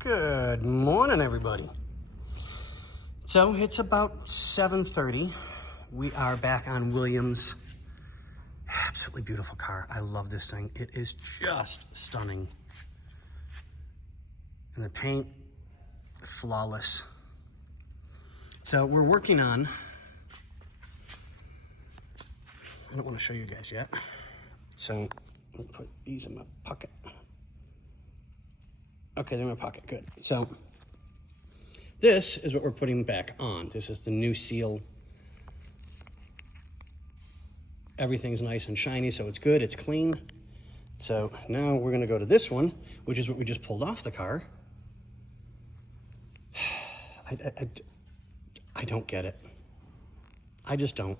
Good morning, everybody. So it's about 7:30. We are back on Williams. Absolutely beautiful car. I love this thing. It is just stunning. And the paint, flawless. So we're working on, I don't want to show you guys yet. So I'll put these in my pocket. Okay, they're in my pocket, good. So this is what we're putting back on. This is the new seal. Everything's nice and shiny, so it's good, it's clean. So now we're gonna go to this one, which is what we just pulled off the car. I don't get it. I just don't.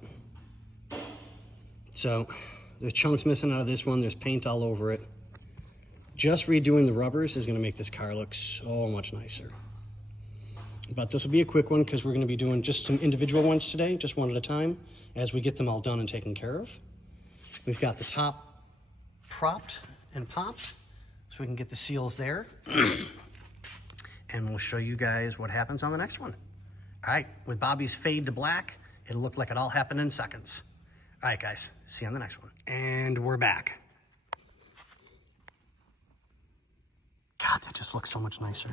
So there's chunks missing out of this one, there's paint all over it. Just redoing the rubbers is gonna make this car look so much nicer. But this will be a quick one because we're gonna be doing just some individual ones today, just one at a time, as we get them all done and taken care of. We've got the top propped and popped, so we can get the seals there. And we'll show you guys what happens on the next one. All right, with Bobby's fade to black, it'll look like it all happened in seconds. All right, guys, see you on the next one. And we're back. God, that just looks so much nicer.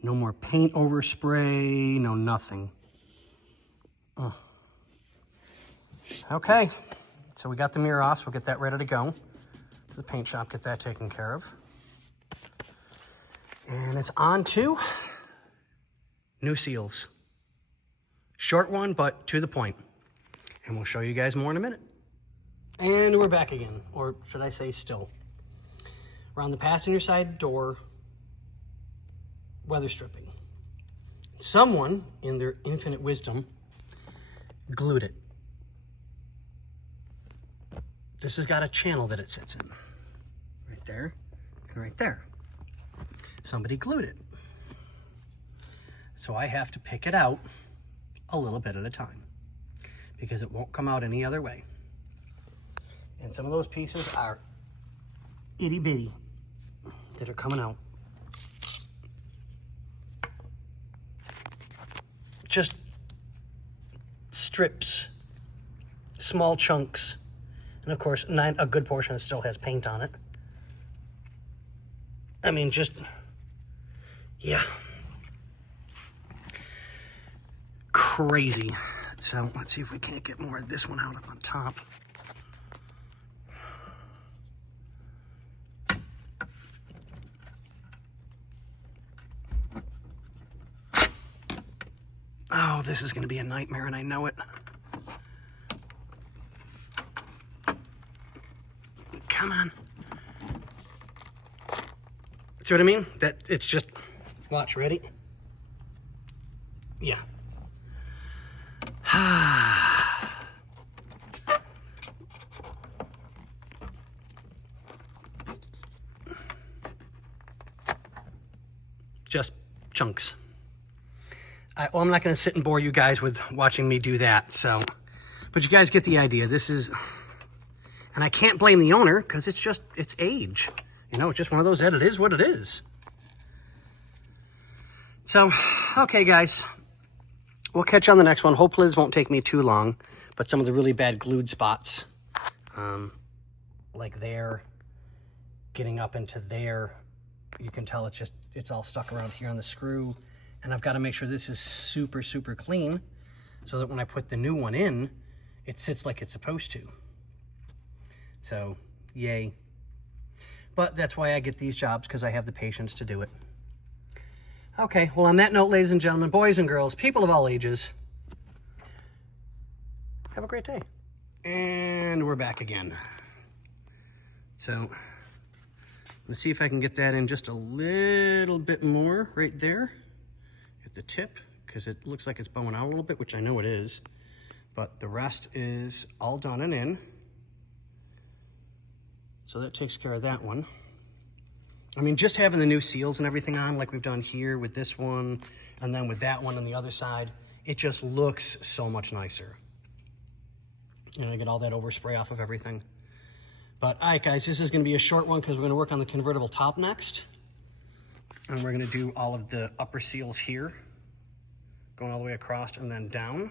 No more paint overspray, no nothing. Okay, so we got the mirror off, so we'll get that ready to go. To the paint shop, get that taken care of. And it's on to new seals. Short one, but to the point. And we'll show you guys more in a minute. And we're back again, or should I say still. We're on the passenger side door, weather stripping. Someone, in their infinite wisdom, glued it. This has got a channel that it sits in. Right there and right there. Somebody glued it. So I have to pick it out a little bit at a time because it won't come out any other way. And some of those pieces are itty bitty that are coming out. Just strips, small chunks, and of course, a good portion still has paint on it. I mean, just, yeah. Crazy. So let's see if we can't get more of this one out up on top. Oh, this is going to be a nightmare, and I know it. Come on. See what I mean? That it's just, watch, ready? Yeah. Just chunks. I'm not going to sit and bore you guys with watching me do that, so, but you guys get the idea. This is, and I can't blame the owner because it's age. You know, it's just one of those that it is what it is. So, okay, guys, we'll catch you on the next one. Hopefully this won't take me too long, but some of the really bad glued spots, like there, getting up into there, you can tell it's all stuck around here on the screw. And I've got to make sure this is super, super clean so that when I put the new one in, it sits like it's supposed to. So, yay. But that's why I get these jobs, because I have the patience to do it. Okay, well, on that note, ladies and gentlemen, boys and girls, people of all ages, have a great day. And we're back again. So, let's see if I can get that in just a little bit more right there at the tip, because it looks like it's bowing out a little bit, which I know it is. But the rest is all done and in. So that takes care of that one. I mean, just having the new seals and everything on, like we've done here with this one, and then with that one on the other side, it just looks so much nicer. You know, I get all that overspray off of everything. But all right, guys, this is going to be a short one because we're going to work on the convertible top next. And we're going to do all of the upper seals here, going all the way across and then down.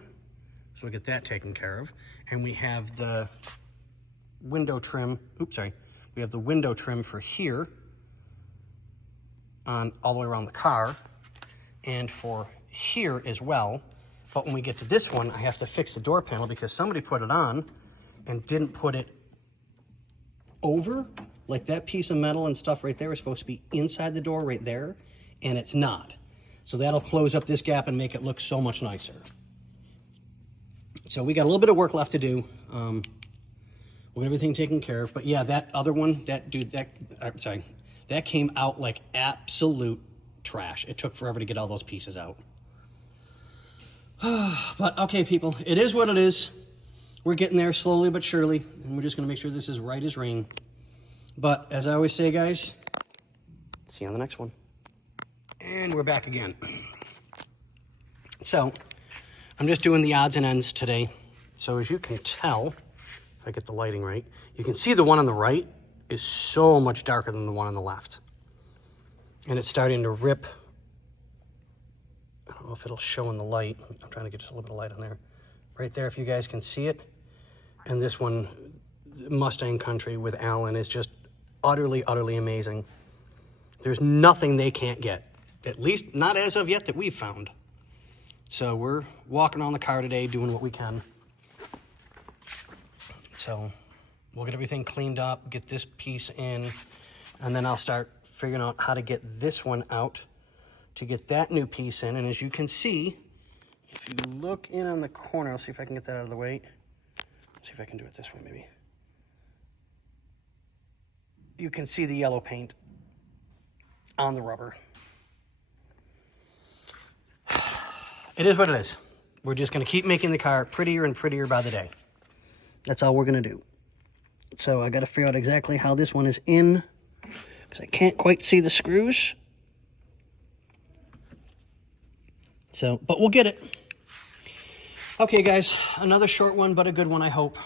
So we get that taken care of. And we have the window trim, we have the window trim for here on all the way around the car and for here as well. But when we get to this one, I have to fix the door panel because somebody put it on and didn't put it over. Like that piece of metal and stuff right there is supposed to be inside the door right there, and it's not. So that'll close up this gap and make it look so much nicer. So we got a little bit of work left to do. We'll get everything taken care of. But yeah, that other one, that came out like absolute trash. It took forever to get all those pieces out. But okay, people, it is what it is. We're getting there slowly but surely, and we're just going to make sure this is right as rain. But as I always say, guys, see you on the next one. And we're back again. So I'm just doing the odds and ends today. So as you can tell, if I get the lighting right, you can see the one on the right is so much darker than the one on the left. And it's starting to rip. I don't know if it'll show in the light. I'm trying to get just a little bit of light on there. Right there, if you guys can see it. And this one, Mustang Country with Allen, is just utterly, utterly amazing. There's nothing they can't get. At least not as of yet that we've found. So we're walking on the car today, doing what we can. So we'll get everything cleaned up, get this piece in, and then I'll start figuring out how to get this one out to get that new piece in. And as you can see, if you look in on the corner, I'll see if I can get that out of the way. See if I can do it this way, maybe. You can see the yellow paint on the rubber. It is what it is. We're just going to keep making the car prettier and prettier by the day. That's all we're going to do. So I got to figure out exactly how this one is in, because I can't quite see the screws. So, but we'll get it. Okay, guys, another short one, but a good one, I hope.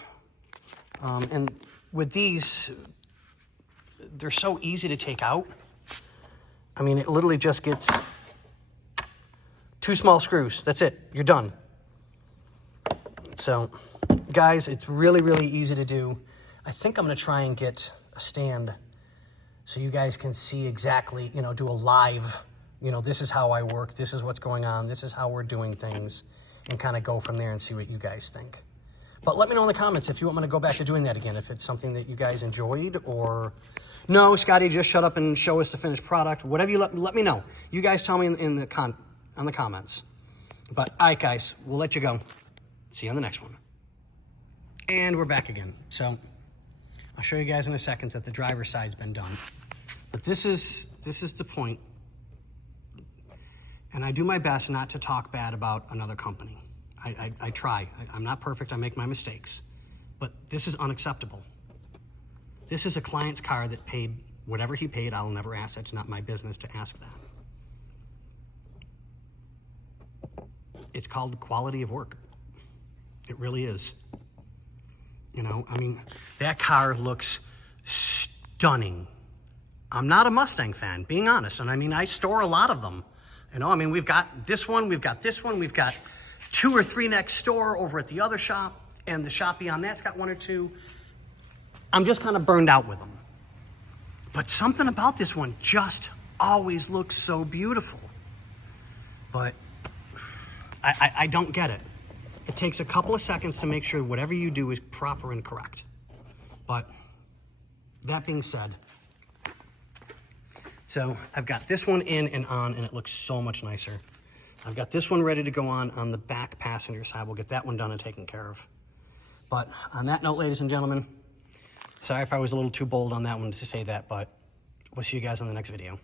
And with these, they're so easy to take out. I mean, it literally just gets 2 small screws. That's it. You're done. So, guys, it's really, really easy to do. I think I'm going to try and get a stand so you guys can see exactly, do a live, this is how I work. This is what's going on. This is how we're doing things. And kind of go from there and see what you guys think. But let me know in the comments if you want me to go back to doing that again, if it's something that you guys enjoyed, or no, Scotty, just shut up and show us the finished product. Whatever you let me know. You guys tell me on the comments. But all right, guys, we'll let you go. See you on the next one. And we're back again. So I'll show you guys in a second that the driver's side's been done. But this is the point. And I do my best not to talk bad about another company. I try. I'm not perfect. I make my mistakes. But this is unacceptable. This is a client's car that paid whatever he paid. I'll never ask. It's not my business to ask that. It's called quality of work. It really is. I mean, that car looks stunning. I'm not a Mustang fan, being honest. And I mean, I store a lot of them. We've got this one, we've got this one, we've got 2 or 3 next door over at the other shop, and the shop beyond that's got 1 or 2. I'm just kind of burned out with them. But something about this one just always looks so beautiful. But I don't get it. It takes a couple of seconds to make sure whatever you do is proper and correct. But that being said, so I've got this one in and on, and it looks so much nicer. I've got this one ready to go on the back passenger side. We'll get that one done and taken care of. But on that note, ladies and gentlemen, sorry if I was a little too bold on that one to say that, but we'll see you guys on the next video.